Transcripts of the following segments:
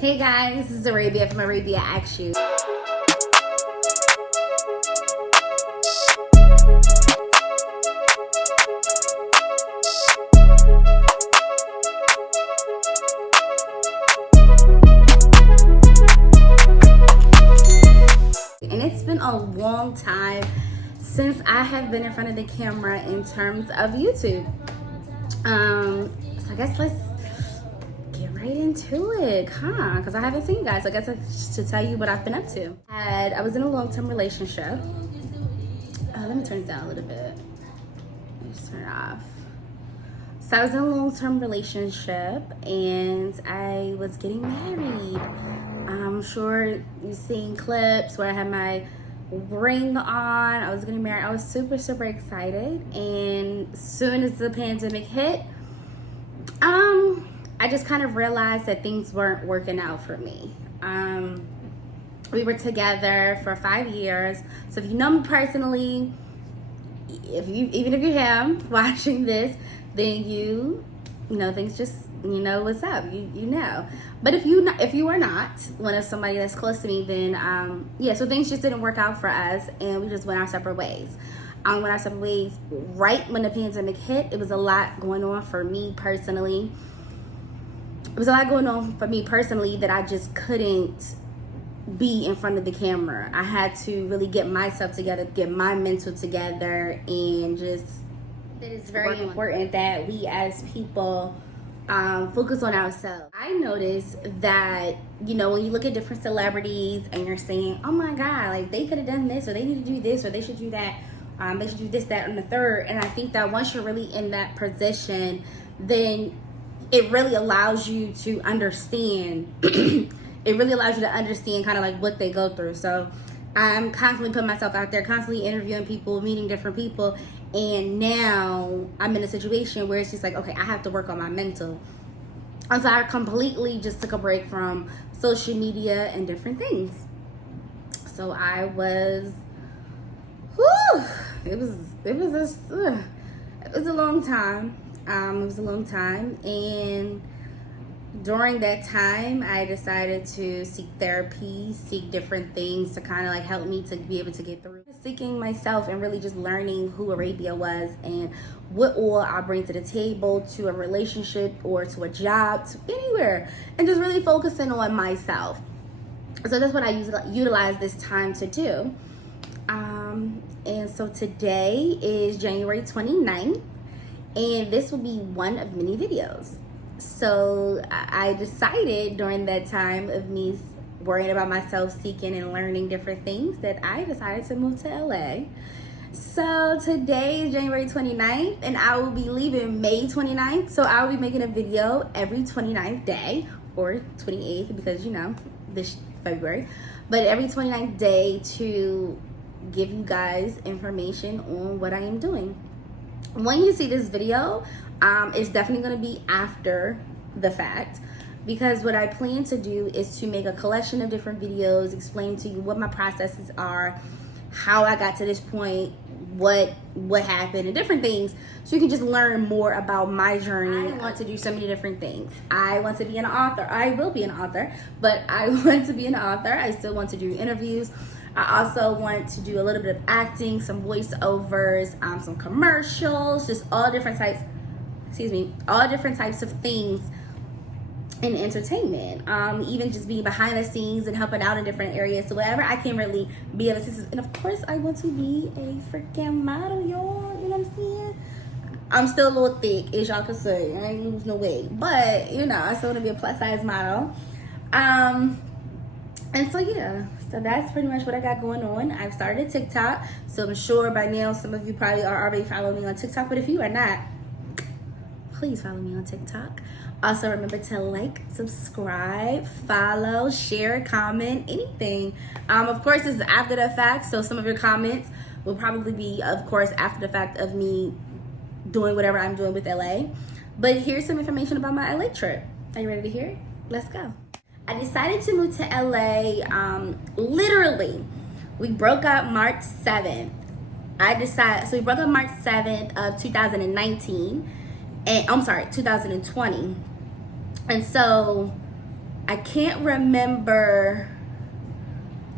Hey guys, this is Arabia from Arabia Ask You. And it's been a long time since I have been in front of the camera in terms of YouTube. So I guess let's get right into it, because I haven't seen you guys. I guess I should tell you what I've been up to. I was in a long-term relationship. Let me turn it down a little bit. Just turn it off. So I was in a long-term relationship and I was getting married. I'm sure you've seen clips where I had my ring on. I was getting married. I was super excited, and as soon as the pandemic hit, I just kind of realized that things weren't working out for me. We were together for 5 years. So if you know me personally, even if you're him watching this, then you know things just, you know what's up, you know. But if you are not one of somebody that's close to me, then yeah, so things just didn't work out for us, and we just went our separate ways. Went our separate ways right when the pandemic hit. It was a lot going on for me personally. It was a lot going on for me personally that I just couldn't be in front of the camera. I had to really get myself together, get my mental together, and just, it is very important that we as people focus on ourselves. I noticed that, you know, when you look at different celebrities and you're saying, oh my God, like they could have done this, or they need to do this, or they should do that, they should do this, that, and the third. And I think that once you're really in that position, then it really allows you to understand. It really allows you to understand kind of like what they go through. So I'm constantly putting myself out there, constantly interviewing people, meeting different people. And now I'm in a situation where it's just like, okay, I have to work on my mental. And so I completely just took a break from social media and different things. So I was, it was a long time. It was a long time, and during that time, I decided to seek therapy, seek different things to kind of like help me to be able to get through. Seeking myself and really just learning who Arabia was and what all I bring to the table, to a relationship or to a job, to anywhere, and just really focusing on myself. So that's what I utilize this time to do. And so today is January 29th, and this will be one of many videos. So I decided during that time of me worrying about myself, seeking and learning different things, that I decided to move to LA. So today is January 29th, and I will be leaving May 29th. So I will be making a video every 29th day, or 28th, because you know, this February, but every 29th day to give you guys information on what I am doing. When you see this video, it's definitely going to be after the fact, because what I plan to do is to make a collection of different videos, explain to you what my processes are, how I got to this point, what happened, and different things, so you can just learn more about my journey. I want to do so many different things. I want to be an author. I will be an author, but I want to be an author. I still want to do interviews. I also want to do a little bit of acting, some voiceovers, some commercials, just all different types of things in entertainment. Even just being behind the scenes and helping out in different areas. So whatever I can really be of assistance. And of course, I want to be a freaking model, y'all. You know what I'm saying? I'm still a little thick, as y'all can see. I ain't lose no weight. But, you know, I still want to be a plus size model. And so, yeah. So that's pretty much what I got going on. I've started TikTok. So I'm sure by now some of you probably are already following me on TikTok. But if you are not, please follow me on TikTok. Also, remember to like, subscribe, follow, share, comment, anything. Of course, this is after the fact, so some of your comments will probably be, of course, after the fact of me doing whatever I'm doing with LA. But here's some information about my LA trip. Are you ready to hear it? Let's go. I decided to move to LA, literally, we broke up March 7th. So we broke up March 7th of 2019. And I'm sorry, 2020. And so I can't remember.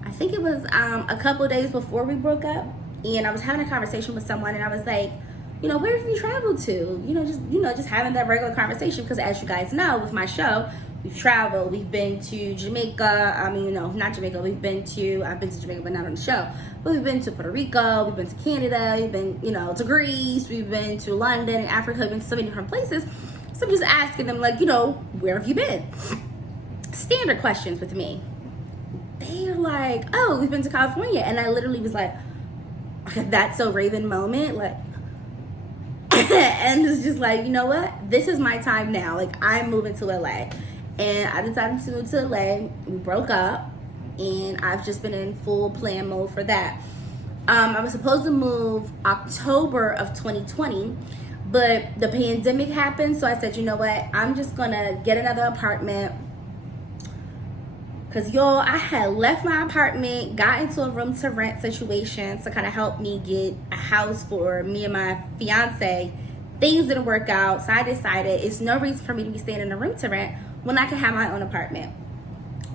I think it was a couple of days before we broke up, and I was having a conversation with someone, and I was like, where have you traveled to? Just having that regular conversation, because as you guys know, with my show, we've traveled. We've been to Jamaica. Not Jamaica. I've been to Jamaica, but not on the show. But we've been to Puerto Rico. We've been to Canada. We've been, to Greece. We've been to London and Africa. We've been to so many different places. So I'm just asking them, like, where have you been? Standard questions with me. They're like, oh, we've been to California. And I literally was like, okay, that's so Raven moment. Like, and it's just like, you know what? This is my time now. Like, I'm moving to LA. And I decided to move to LA. We broke up. And I've just been in full plan mode for that. I was supposed to move October of 2020. But the pandemic happened. So I said, you know what? I'm just going to get another apartment. Because, I had left my apartment, got into a room to rent situation to kind of help me get a house for me and my fiance. Things didn't work out, so I decided it's no reason for me to be staying in a room to rent when I can have my own apartment.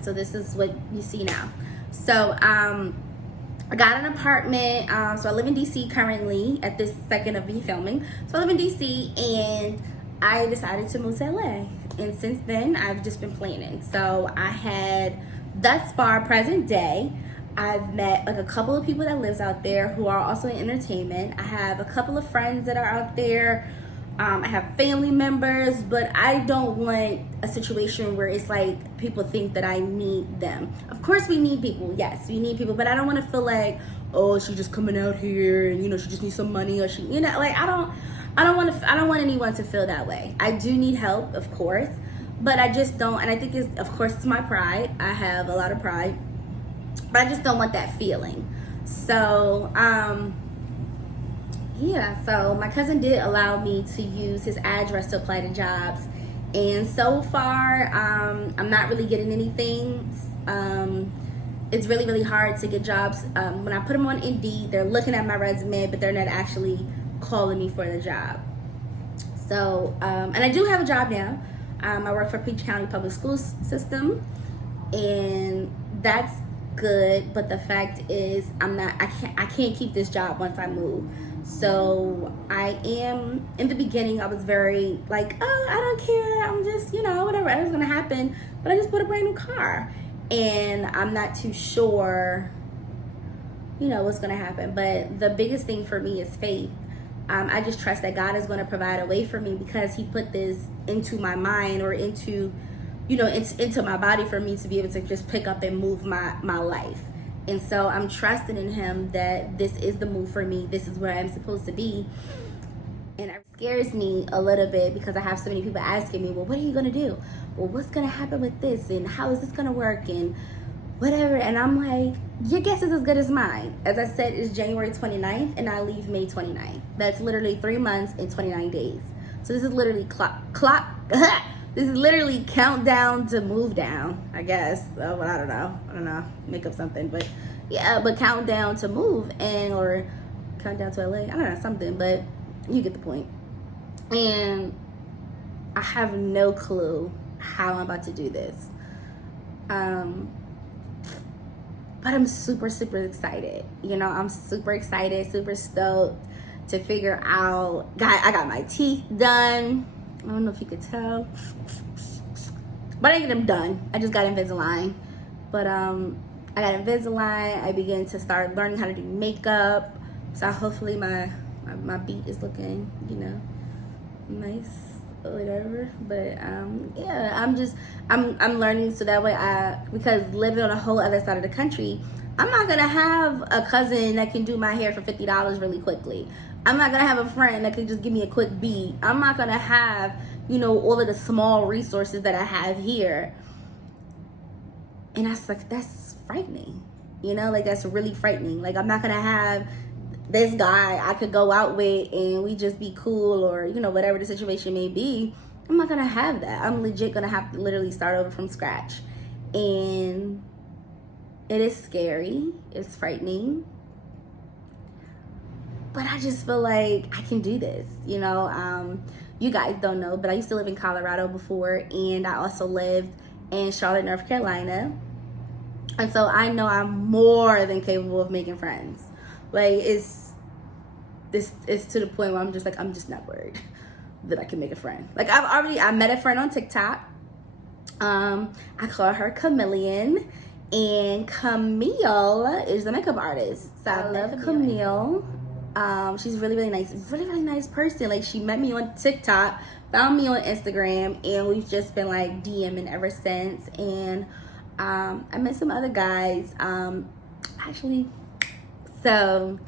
So this is what you see now. So I got an apartment. So I live in DC currently at this second of me filming. So I live in DC, and I decided to move to LA. And since then, I've just been planning. So I had, thus far, present day, I've met like a couple of people that lives out there who are also in entertainment. I have a couple of friends that are out there. I have family members, but I don't want a situation where it's like people think that I need them. Of course we need people. Yes, we need people, but I don't want to feel like, oh, she's just coming out here and, she just needs some money, or she, I don't want anyone to feel that way. I do need help, of course, but I just don't, and I think it's, of course, it's my pride. I have a lot of pride, but I just don't want that feeling. So, yeah, so my cousin did allow me to use his address to apply to jobs, and so far, I'm not really getting anything. It's really, really hard to get jobs. When I put them on Indeed, they're looking at my resume, but they're not actually calling me for the job. So, and I do have a job now. I work for Peach County Public Schools System, and that's good. But the fact is, I can't keep this job once I move. So I am, in the beginning, I was very like, oh, I don't care. I'm just, whatever's gonna happen. But I just bought a brand new car, and I'm not too sure, what's gonna happen. But the biggest thing for me is faith. I just trust that God is going to provide a way for me, because he put this into my mind, or into my body, for me to be able to just pick up and move my life. And so I'm trusting in him that this is the move for me. This is where I'm supposed to be. And it scares me a little bit, because I have so many people asking me, well, what are you going to do? Well, what's going to happen with this? And how is this going to work? And whatever. And I'm like, your guess is as good as mine. As I said, it's January 29th, and I leave May 29th. That's literally 3 months and 29 days. So this is literally this is literally countdown to move down, I guess. Oh, well, I don't know. Make up something. But yeah, but countdown to move, or countdown to LA. I don't know, something, but you get the point. And I have no clue how I'm about to do this. But I'm super, super excited. I'm super excited, super stoked to figure out. I got my teeth done. I don't know if you could tell, but I get them done. I just got Invisalign. But I got Invisalign. I began to start learning how to do makeup. So hopefully my beat is looking, nice, whatever. But yeah, I'm learning, so that way because living on a whole other side of the country, I'm not gonna have a cousin that can do my hair for $50 really quickly. I'm not gonna have a friend that can just give me a quick beat. I'm not gonna have, all of the small resources that I have here. And that's frightening. That's really frightening. Like, I'm not gonna have this guy I could go out with and we just be cool, or whatever the situation may be. I'm not gonna have that. I'm legit gonna have to literally start over from scratch. And it is scary, it's frightening, but I just feel like I can do this. You guys don't know, but I used to live in Colorado before, and I also lived in Charlotte, North Carolina. And so I know I'm more than capable of making friends. Like, it's to the point where I'm just not worried that I can make a friend. Like, I met a friend on TikTok. I call her Chameleon, and Camille is the makeup artist. So I love Camille. She's really, really nice. Really, really nice person. Like, she met me on TikTok, found me on Instagram, and we've just been like DMing ever since. And I met some other guys. Actually, so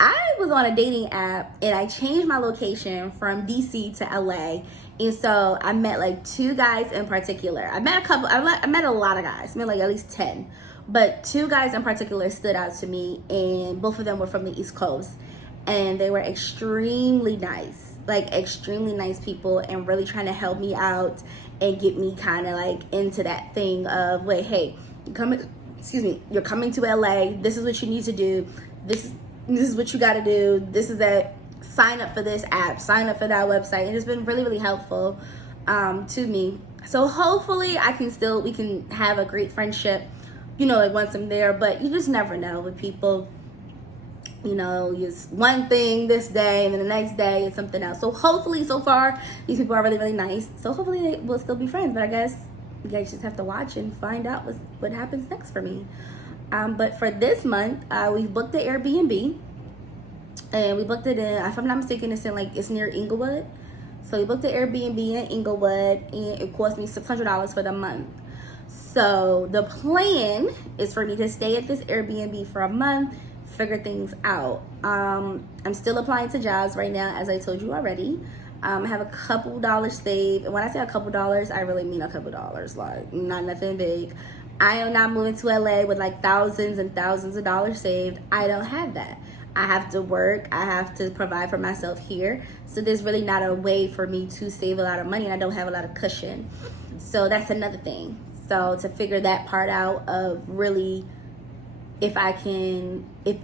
I was on a dating app and I changed my location from DC to LA. And so I met like 2 guys in particular. I met a lot of guys. I met like at least 10. But 2 guys in particular stood out to me, and both of them were from the East Coast. And they were extremely nice. Like, extremely nice people, and really trying to help me out and get me kind of like into that thing of, wait, hey, you're coming to LA. This is what you need to do. This is what you got to do. This is that. Sign up for this app. Sign up for that website. And it's been really, really helpful to me. So hopefully we can have a great friendship, like once I'm there. But you just never know with people. It's one thing this day and then the next day it's something else. So hopefully, so far, these people are really, really nice. So hopefully they will still be friends. But I guess you guys just have to watch and find out what happens next for me. But for this month, we booked the Airbnb. And we booked it in, if I'm not mistaken, it's near Inglewood. So we booked the Airbnb in Inglewood, and it cost me $600 for the month. So the plan is for me to stay at this Airbnb for a month, figure things out. I'm still applying to jobs right now, as I told you already. I have a couple dollars saved. And when I say a couple dollars, I really mean a couple dollars, like not nothing big. I am not moving to LA with like thousands and thousands of dollars saved. I don't have that. I have to work. I have to provide for myself here. So there's really not a way for me to save a lot of money, and I don't have a lot of cushion. So that's another thing. So to figure that part out of really if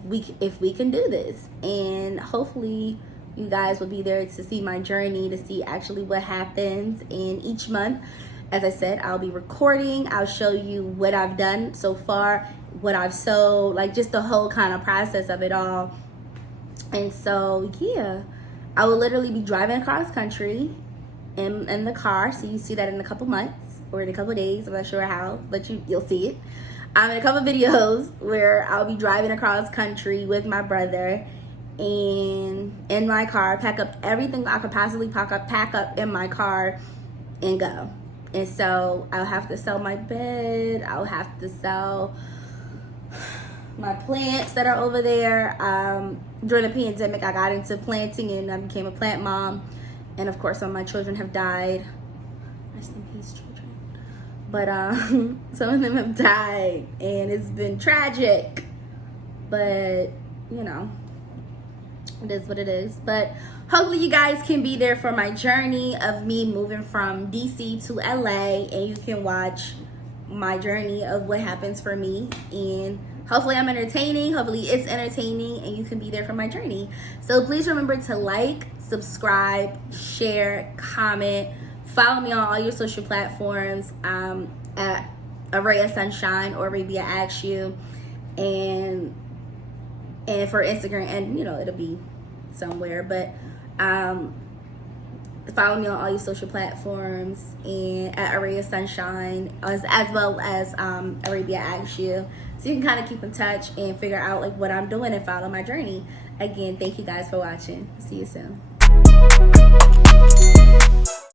we can do this. And hopefully you guys will be there to see my journey, to see actually what happens. And each month, as I said, I'll be recording. I'll show you what I've done so far, what I've sold, like just the whole kind of process of it all. And so, yeah, I will literally be driving across country in the car. So you see that in a couple months or in a couple days. I'm not sure how, but you'll see it. I'm in a couple videos where I'll be driving across country with my brother and in my car, pack up everything I could possibly pack up in my car and go. And so I'll have to sell my bed. I'll have to sell my plants that are over there. During the pandemic, I got into planting and I became a plant mom. And of course, some of my children have died. Rest in peace, children. But some of them have died and it's been tragic. But, you know, it is what it is. But hopefully you guys can be there for my journey of me moving from DC to LA, and you can watch my journey of what happens for me. And hopefully I'm entertaining, hopefully it's entertaining, and you can be there for my journey. So please remember to like, subscribe, share, comment, follow me on all your social platforms at Araya Sunshine or Arabia Asks You, and for Instagram, and you know, it'll be somewhere, but follow me on all your social platforms and at Araya Sunshine, as well as Arabia Asks You, so you can kind of keep in touch and figure out like what I'm doing and follow my journey. Again, thank you guys for watching. See you soon.